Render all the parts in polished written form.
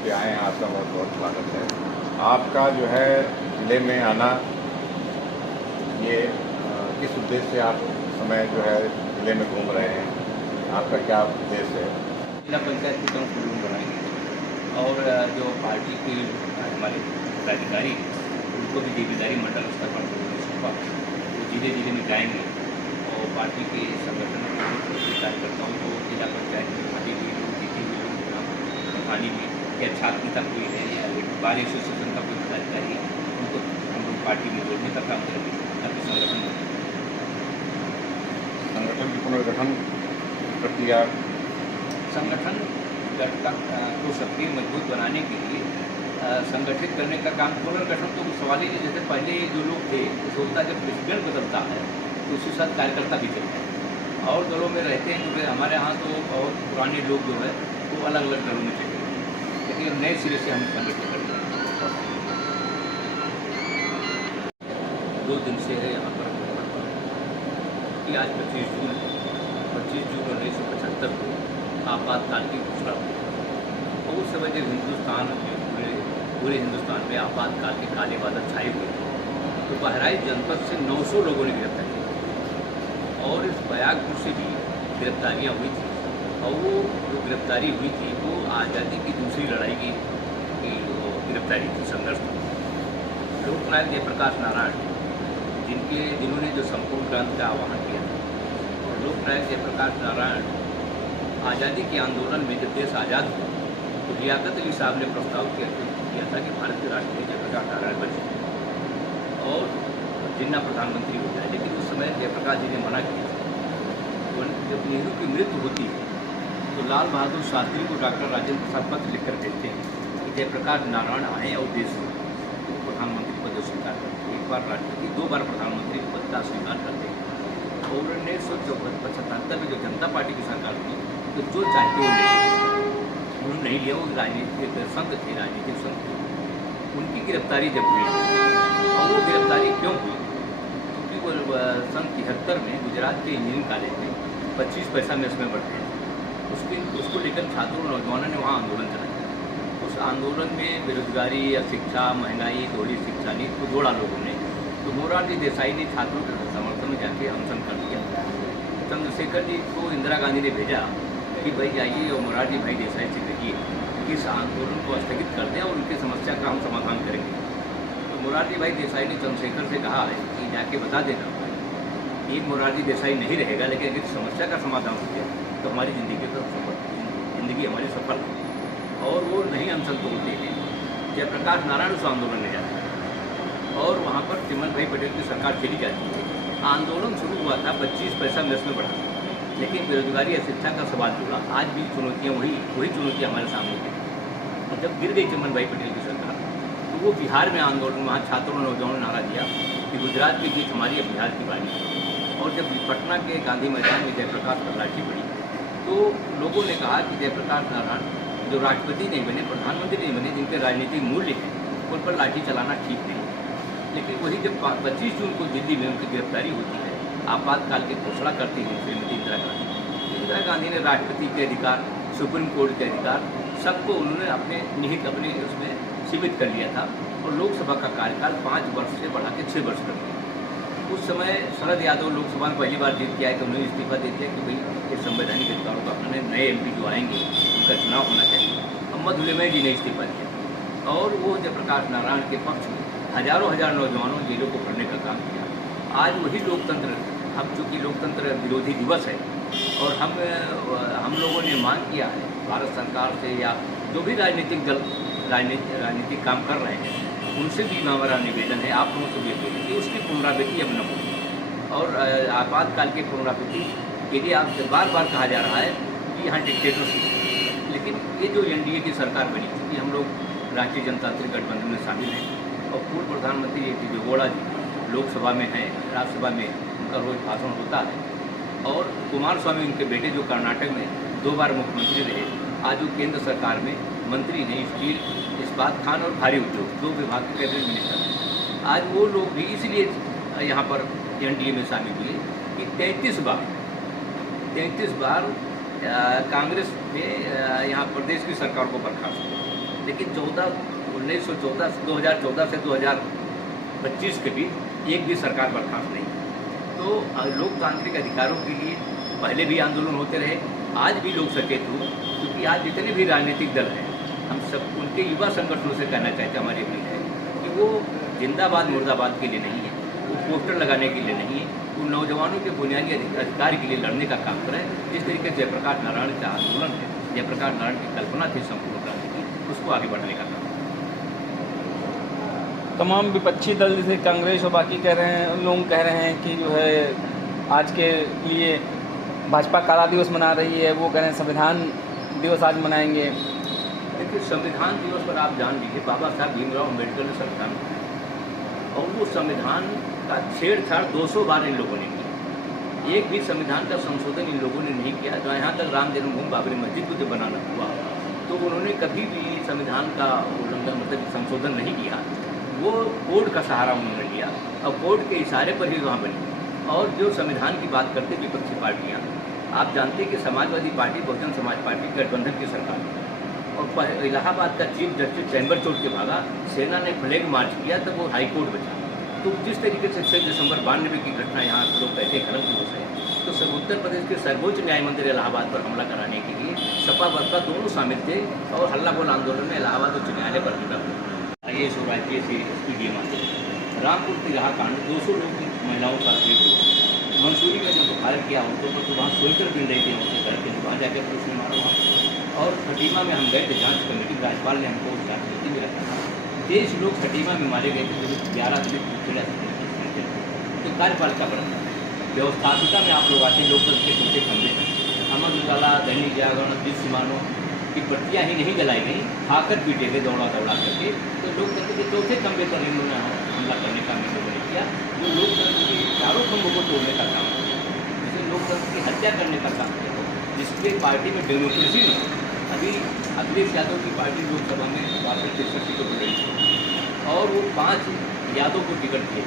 पे आए हैं, आपका बहुत बहुत स्वागत है। आपका जो है जिले में आना, ये किस उद्देश्य से आप समय जो है जिले में घूम रहे हैं, आपका क्या उद्देश्य है? जिला पंचायत की तरफ से बनाएंगे और जो पार्टी की हमारे पदाधिकारी उनको भी जिम्मेदारी मंडल स्तर पर सौंपा, वो जिले जिले में जाएंगे और पार्टी के संगठन के कार्यकर्ताओं को जिला पंचायत में खाली हुई लोग, जीती हुई लोग, खाली हुई या छात्र तक हुई है या बार एसोसिएशन का कोई पदाधिकारी है, उनको हम लोग पार्टी में जोड़ने का काम करेंगे ताकि संगठन की पुनर्गठन प्रक्रिया, संगठन को सक्रिय मजबूत बनाने के लिए संगठित करने का काम। पुनर्गठन तो सवाल ही नहीं, जैसे पहले जो लोग थे उस होता जब प्रेसिडेंट बदलता है तो उसी साथ कार्यकर्ता भी चलते हैं और दलों में रहते हैं। क्योंकि हमारे यहाँ तो बहुत पुराने लोग जो है वो अलग अलग दलों में चले गए, लेकिन नए सिरे से हम संगठित करते हैं। 2 दिन से है यहाँ पर कि आज 25 जून 1975 को आपातकाल की घोषणा हुई और उस समय जब हिंदुस्तान पूरे हिंदुस्तान में आपातकाल के काले बादल छाए हुए थे तो बहराइच जनपद से 900 लोगों ने गिरफ्तारी की और इस बयागपुर से भी गिरफ्तारियाँ हुई थी और वो जो गिरफ्तारी हुई थी वो आज़ादी की दूसरी लड़ाई की गिरफ्तारी थी, संघर्ष थी। लोकनायक जयप्रकाश नारायण जिन्होंने जो संपूर्ण क्रांति का आह्वान किया और लोकनायक जयप्रकाश नारायण आज़ादी के आंदोलन में जब देश आज़ाद हुआ तो लियाकत अली साहब ने प्रस्ताव किया था कि भारत के राष्ट्रपति जयप्रकाश नारायण बने और जिन्ना प्रधानमंत्री हो जाए, लेकिन उस समय जयप्रकाश जी ने मना किया। तो जब नेहरू की मृत्यु होती है तो लाल बहादुर शास्त्री को डॉक्टर राजेंद्र प्रसाद पत्र लिखकर देते हैं कि जयप्रकाश नारायण आए और देश प्रधानमंत्री पद स्वीकार करते, एक बार राष्ट्रपति 2 बार प्रधानमंत्री पद का स्वीकार करते हैं। और 1975 में जो जनता पार्टी की सरकार हुई तो जो चाहते वो उन्होंने नहीं लिया। वो राजनीतिक संघ थे, राजनीतिक संघ थे, उनकी गिरफ्तारी जब हुई और वो गिरफ्तारी क्यों हुई? क्योंकि वो सन 73 में गुजरात के इंजीनियरिंग कॉलेज में 25 पैसा मेस में बढ़ते हैं, उसको लेकर छात्रों और नौजवानों ने वहाँ आंदोलन चलाया। उस आंदोलन में बेरोजगारी या शिक्षा, महंगाई, दोहरी शिक्षा नीति को जोड़ा लोगों ने। तो मोरारजी देसाई ने छात्रों के समर्थन में जाके अनशन कर दिया। चंद्रशेखर जी को इंदिरा गांधी ने भेजा कि भाई जाइए और मोरारजी भाई देसाई से कहिए कि इस आंदोलन को स्थगित कर दें और उनकी समस्या का हम समाधान करेंगे। तो मोरारजी भाई देसाई ने चंद्रशेखर से कहा है कि जाके बता देना ये मोरारजी देसाई नहीं रहेगा, लेकिन अगर समस्या का समाधान हो गया तो हमारी जिंदगी हमारी सफल है। और वो नहीं अनशन तोड़ते हैं। जयप्रकाश नारायण उस आंदोलन में जाते हैं और वहाँ पर चिमन भाई पटेल की सरकार चली जाती है। आंदोलन शुरू हुआ था 25 पैसा मेस में बढ़ा, लेकिन बेरोजगारी या शिक्षा का सवाल जुड़ा। आज भी चुनौतियाँ वही चुनौतियाँ हमारे सामने थी। और जब गिर गई चिमन भाई पटेल की सरकार तो वो बिहार में आंदोलन, वहाँ छात्रों और नौजवानों ने नारा दिया कि गुजरात की जीत हमारी, अब बिहार की बारी। और जब पटना के गांधी मैदान में जयप्रकाश पर लाठी पड़ी तो लोगों ने कहा कि जयप्रकाश नारायण जो राष्ट्रपति नहीं बने, प्रधानमंत्री नहीं बने, जिनके राजनीतिक मूल्य हैं, उन पर लाठी चलाना ठीक नहीं। लेकिन वही जब 25 जून को दिल्ली में उनकी गिरफ्तारी होती है, आपातकाल की घोषणा करती है श्रीमती इंदिरा गांधी ने राष्ट्रपति के अधिकार, सुप्रीम कोर्ट के अधिकार सबको उन्होंने अपने उसमें सीमित कर लिया था और लोकसभा का कार्यकाल 5 वर्ष से बढ़ा के 6 वर्ष कर दिया। उस समय शरद यादव लोकसभा में पहली बार जीत के आए तो उन्होंने इस्तीफा दे दिया कि भाई ये संवैधानिक अधिकारों का अपने नए MP जो आएंगे उनका चुनाव होना चाहिए। मोहम्मद उलेमा जी ने इस्तीफा दिया और वो जयप्रकाश नारायण के पक्ष में हजारों नौजवानों जेलों को भरने का काम किया। आज वही लोकतंत्र, अब चूँकि लोकतंत्र विरोधी दिवस है और हम लोगों ने मांग किया है भारत सरकार से या जो भी राजनीतिक दल राजनीतिक काम कर रहे हैं उनसे भी हमारा निवेदन है, आप लोगों से भी निवेदन कि उसकी पुनरावृत्ति अब न हो। और आपातकाल की पुनरावृत्ति के लिए आप बार बार कहा जा रहा है कि यहाँ डिक्टेटरशिप, लेकिन ये जो NDA की सरकार बनी, क्योंकि हम लोग राष्ट्रीय जनतांत्रिक गठबंधन में शामिल हैं और पूर्व प्रधानमंत्री देवेगौड़ा जी लोकसभा में हैं, राज्यसभा में उनका रोज भाषण होता है और कुमारस्वामी उनके बेटे जो कर्नाटक में 2 बार मुख्यमंत्री रहे, आज वो केंद्र सरकार में मंत्री नहीं, स्टील, इस्पात, खान और भारी उद्योग 2 विभाग के कैबिनेट मिनिस्टर हैं। आज वो लोग भी इसलिए यहाँ पर NDA में शामिल हुए कि 33 बार कांग्रेस ने यहाँ प्रदेश की सरकार को बर्खास्त किया लेकिन 2014 से 2025 के बीच एक भी सरकार बर्खास्त नहीं। तो लोकतांत्रिक अधिकारों के लिए पहले भी आंदोलन होते रहे, आज भी लोग सचेत हुए, क्योंकि आज जितने भी राजनीतिक दल हैं, हम सब उनके युवा संगठनों से कहना चाहते हैं, हमारी अपील है कि वो जिंदाबाद मुर्दाबाद के लिए नहीं है, वो पोस्टर लगाने के लिए नहीं है, वो नौजवानों के बुनियादी अधिकार के लिए लड़ने का काम करें। जिस तरीके से जयप्रकाश नारायण का आंदोलन है, जयप्रकाश नारायण की कल्पना थी संपूर्ण क्रांति की, उसको आगे बढ़ाने का काम। तमाम विपक्षी दल जैसे कांग्रेस और बाकी कह रहे हैं, लोग कह रहे हैं कि जो है आज के लिए भाजपा काला दिवस मना रही है, वो कह रहे हैं संविधान दिवस आज मनाएंगे। देखिए, संविधान दिवस पर आप जान लीजिए, बाबा साहब भीमराव अम्बेडकर ने संविधान बनाया और वो संविधान का छेड़छाड़ 200 बार इन लोगों ने किया। एक भी संविधान का संशोधन इन लोगों ने नहीं किया। तो यहाँ तक राम जन्मभूमि बाबरी मस्जिद को जब बनाना हुआ तो उन्होंने कभी भी संविधान का उल्लंघन मतलब संशोधन नहीं किया। वो कोर्ट का सहारा उन्होंने लिया और कोर्ट के इशारे पर ही वहाँ बनी। और जो संविधान की बात करते विपक्षी पार्टियाँ, आप जानते हैं कि समाजवादी पार्टी, बहुजन समाज पार्टी गठबंधन की सरकार और इलाहाबाद का चीफ जस्टिस चैम्बर छोड़ के भागा, सेना ने फ्लैग मार्च किया तब वो हाई कोर्ट बचा। तो जिस तरीके से 6 दिसंबर 92 की घटना यहाँ लोग कहते हैं कलंक दिवस है, तो उत्तर प्रदेश के सर्वोच्च न्याय मंदिर इलाहाबाद पर हमला कराने के लिए सपा बसपा दोनों शामिल थे और हल्ला बोल आंदोलन में इलाहाबाद उच्च न्यायालय पर हमला हुआ। IAS और IPS PDM रामपुर तिराहा कांड 200 लोग महिलाओं का रेप हुआ। मंसूरी में जब फायर किया औरतों पर तो वहाँ स्वेटर बिन रही थी औरतें करके, वहाँ जाकर पुलिस ने मारा वहाँ। और खटीमा में हम गए थे जांच करने की, राज्यपाल ने हमको जांच नीति में रखा था। 23 लोग खटीमा में मारे गए थे, जो 11 दलित पीड़ा तो कार्यपालिका पर व्यवस्थापिका में आप लोग आते लोकतंत्र के छोटे खंभे अमर उजाला, दैनिक जागरण, दृश्यमानों की प्रतियाँ ही नहीं जलाई गई, खाकर पीटे गए दौड़ा करके। तो लोकतंत्र के चौथे खंभे पर इन्होंने हमला करने का लोगों ने किया। वो लोकतंत्र के चारों खंभों को तोड़ने का काम किया, जिसे लोकतंत्र की हत्या करने का काम किया, जिसके पार्टी में डेमोक्रेसी नहीं। अभी अखिलेश यादव की पार्टी लोकसभा में 63 सीटों पर रही और वो 5 यादव को टिकट दिए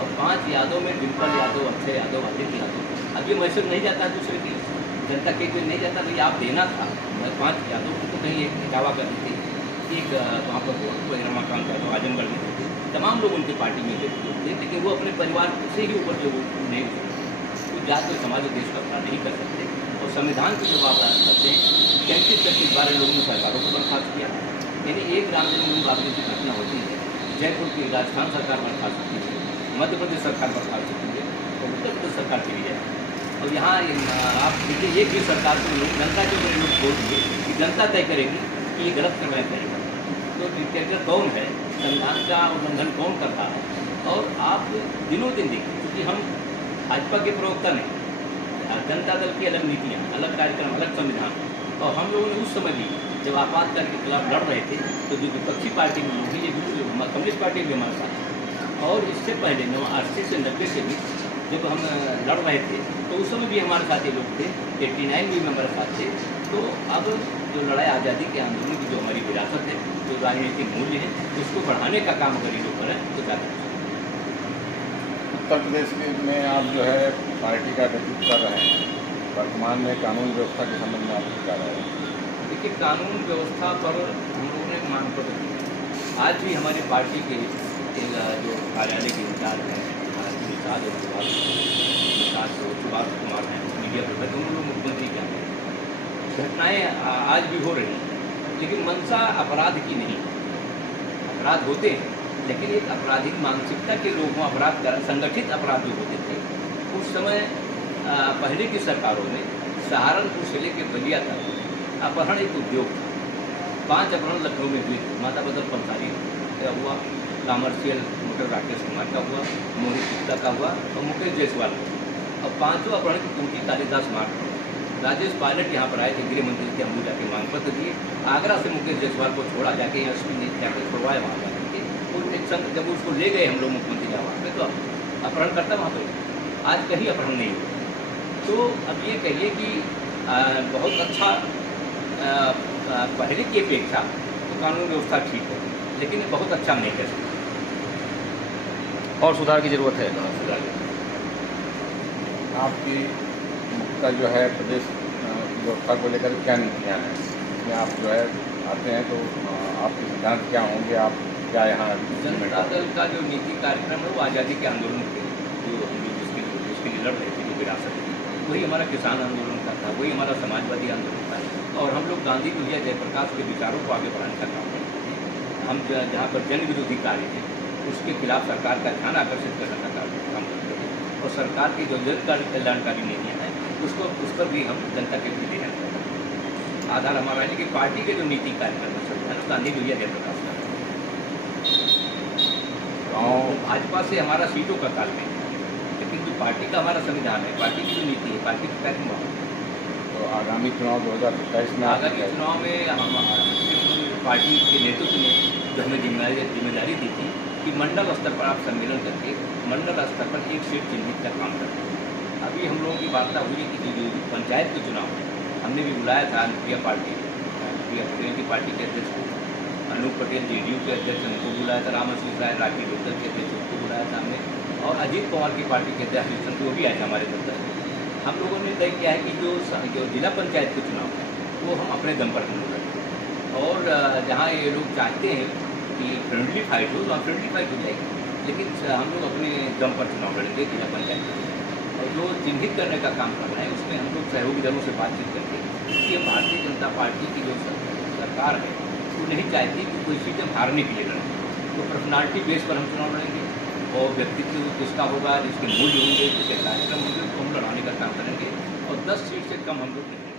और 5 यादव में डिम्पल यादव, अक्षय यादव, आदित्य यादव। अब ये मैसेज नहीं जाता दूसरे की जनता के लिए नहीं जाता, भैया आप देना था। 5 यादव को तो कहीं एक दावा कर देते, एक वहाँ पर रमाकांत यादव आजमगढ़ में होते, तमाम लोग उनकी पार्टी में लेते थे, लेकिन वो अपने परिवार से ही ऊपर जो नहीं तो जाकर समाज और देश का अपना नहीं कर सकते। और संविधान की जब आप बात करते हैं 33 बार लोगों ने सरकारों को बर्खास्त किया। यानी एक राम जन्मभूमि बाबरी की घटना होती है, जयपुर की राजस्थान सरकार बर्खास्त होती है, मध्य प्रदेश सरकार बर्खास्त होती है और उत्तर प्रदेश सरकार चली जाए। और यहाँ आप देखिए, एक भी सरकार को लोग जनता के ऊपर लोग छोड़ दिए कि जनता तय करेगी कि ये गलत करना करेगा। तो डिक्टेटर कौन है, संविधान का उल्लंघन कौन करता है। और आप दिनों दिन देखिए, क्योंकि हम भाजपा के प्रवक्ता नहीं, जनता दल की अलग नीतियाँ, अलग कार्यक्रम, अलग संविधान। और हम लोगों ने उस समय भी जब आपातकाल के खिलाफ लड़ रहे थे तो जो विपक्षी पार्टी में लोग हैं, ये कम्युनिस्ट पार्टी भी हमारे साथ। और इससे पहले 80 से 90 से भी जब हम लड़ रहे थे तो उस समय भी हमारे साथ ये लोग थे, 89 भी हमारे साथ थे। तो अब जो लड़ाई आज़ादी के आंदोलन की जो हमारी विरासत है, जो राजनीतिक मूल्य है, उसको बढ़ाने का काम अगर ये लोग करें तो ज़्यादा। उत्तर प्रदेश में आप जो है पार्टी का नेतृत्व कर रहे हैं, वर्तमान में कानून व्यवस्था के संबंध में आप क्या रहे हैं? देखिए, कानून व्यवस्था पर हम लोगों ने मांग पत्र दी। आज भी हमारी पार्टी के जो कार्यालय के इंचार्ज हैं, सुभाष कुमार हैं, मीडिया पर दोनों लोग मुख्यमंत्री क्या हैं। घटनाएँ आज भी हो रही हैं, लेकिन मंशा अपराध की नहीं। अपराध होते हैं, लेकिन एक आपराधिक मानसिकता के लोगों अपराध कर संगठित अपराध जो होते थे उस समय पहले की सरकारों में सहारनपुर से लेकर बलिया तक अपहरण एक उद्योग था। 5 अपहरण लखनऊ में हुए थे। माता बदल पंसारी का हुआ, कॉमर्शियल मोटर राकेश कुमार का हुआ, मोहित गुप्ता का हुआ और मुकेश जायसवाल का। और 5 अपहरण की कुंती कालिदास मार्ग पर राजेश पायलट यहाँ पर आए थे, गृह मंत्री के हम जाके मांग पत्र दिए। आगरा से मुकेश जायसवाल को छोड़ा, जाके यहाँ ने जाकर छुड़वाया वहाँ जाकर के। और एक संग जब उसको ले गए हम लोग मुख्यमंत्री आवास में, तो अपहरण करता वहाँ पर आज कहीं अपहरण नहीं हुआ। तो अब ये कहिए कि बहुत अच्छा पहले की अपेक्षा तो कानून व्यवस्था ठीक है, लेकिन बहुत अच्छा नहीं कह सकते और सुधार की ज़रूरत है। सुधार आपकी मुख्यतः जो है प्रदेश की व्यवस्था को लेकर क्या नीतियाँ हैं, इसमें आप जो है आते हैं तो आपके सिद्धांत क्या होंगे, आप क्या यहाँ जनता दल का जो नीति कार्यक्रम है वो आज़ादी के आंदोलन थे, जो हम लोग जिसके लिए लड़ रहे थे, जो विरासत थी, वही हमारा किसान आंदोलन का था, वही हमारा समाजवादी आंदोलन था। और हम लोग गांधी भैया जयप्रकाश के विचारों को आगे बढ़ाने का काम करते हैं। हम जहाँ पर जन विरोधी कार्य है उसके खिलाफ सरकार का ध्यान आकर्षित करने का काम करते हैं, और सरकार की जो जन कल्याणकारी नीतियाँ हैं उस पर भी हम जनता के बीच देना चाहते हैं। आधार हमारा है कि पार्टी के जो नीति कार्यक्रम है गांधी भैया जयप्रकाश का, गाँव भाजपा से हमारा सीटों का तालमेल है, लेकिन जो पार्टी का हमारा संविधान है, पार्टी की जो नीति है, पार्टी का कार्यक्रम, तो आगामी चुनाव 2027 में आगामी चुनाव में हम पार्टी के नेतृत्व ने जो हमें जिम्मेदारी दी थी कि मंडल स्तर पर आप सम्मेलन करके मंडल स्तर पर एक सीट चिन्हित का काम करते हैं। अभी हम लोगों की वार्ता हुई कि जो पंचायत के चुनाव है हमने भी बुलाया था प्रिया पटेल की पार्टी के अध्यक्ष को, अनूप पटेल जेडीयू के अध्यक्ष उनको बुलाया था, रामश्री राय राठी लोकदल के अध्यक्ष उनको बुलाया था हमने, और अजीत पवार की पार्टी के अध्यक्ष वो भी आए थे हमारे दफ्तर में। हम लोगों ने तय किया है कि जो जिला पंचायत के चुनाव है वो हम अपने दम पर हम लोग लड़ेंगे, और जहाँ ये लोग चाहते हैं कि फ्रेंडली फाइट हो तो वहाँ फ्रेंडली फाइट हो जाएगी, लेकिन हम लोग अपने दम पर चुनाव लड़ेंगे जिला पंचायत में। और जो चिन्हित करने का काम करना है उसमें हम लोग सहयोगी दलों से बातचीत करके कि भारतीय जनता पार्टी की जो सरकार है वो नहीं चाहती कि कोई सीटें हारने के लिए लड़ें, तो पर्सनालिटी बेस पर हम चुनाव लड़ेंगे, और व्यक्तित्व जिसका होगा, जिसके मूल्य होंगे, जिसके कार्यक्रम होंगे, उसको हम लड़ाने का काम करेंगे, और 10 सीट से कम हम लोग नहीं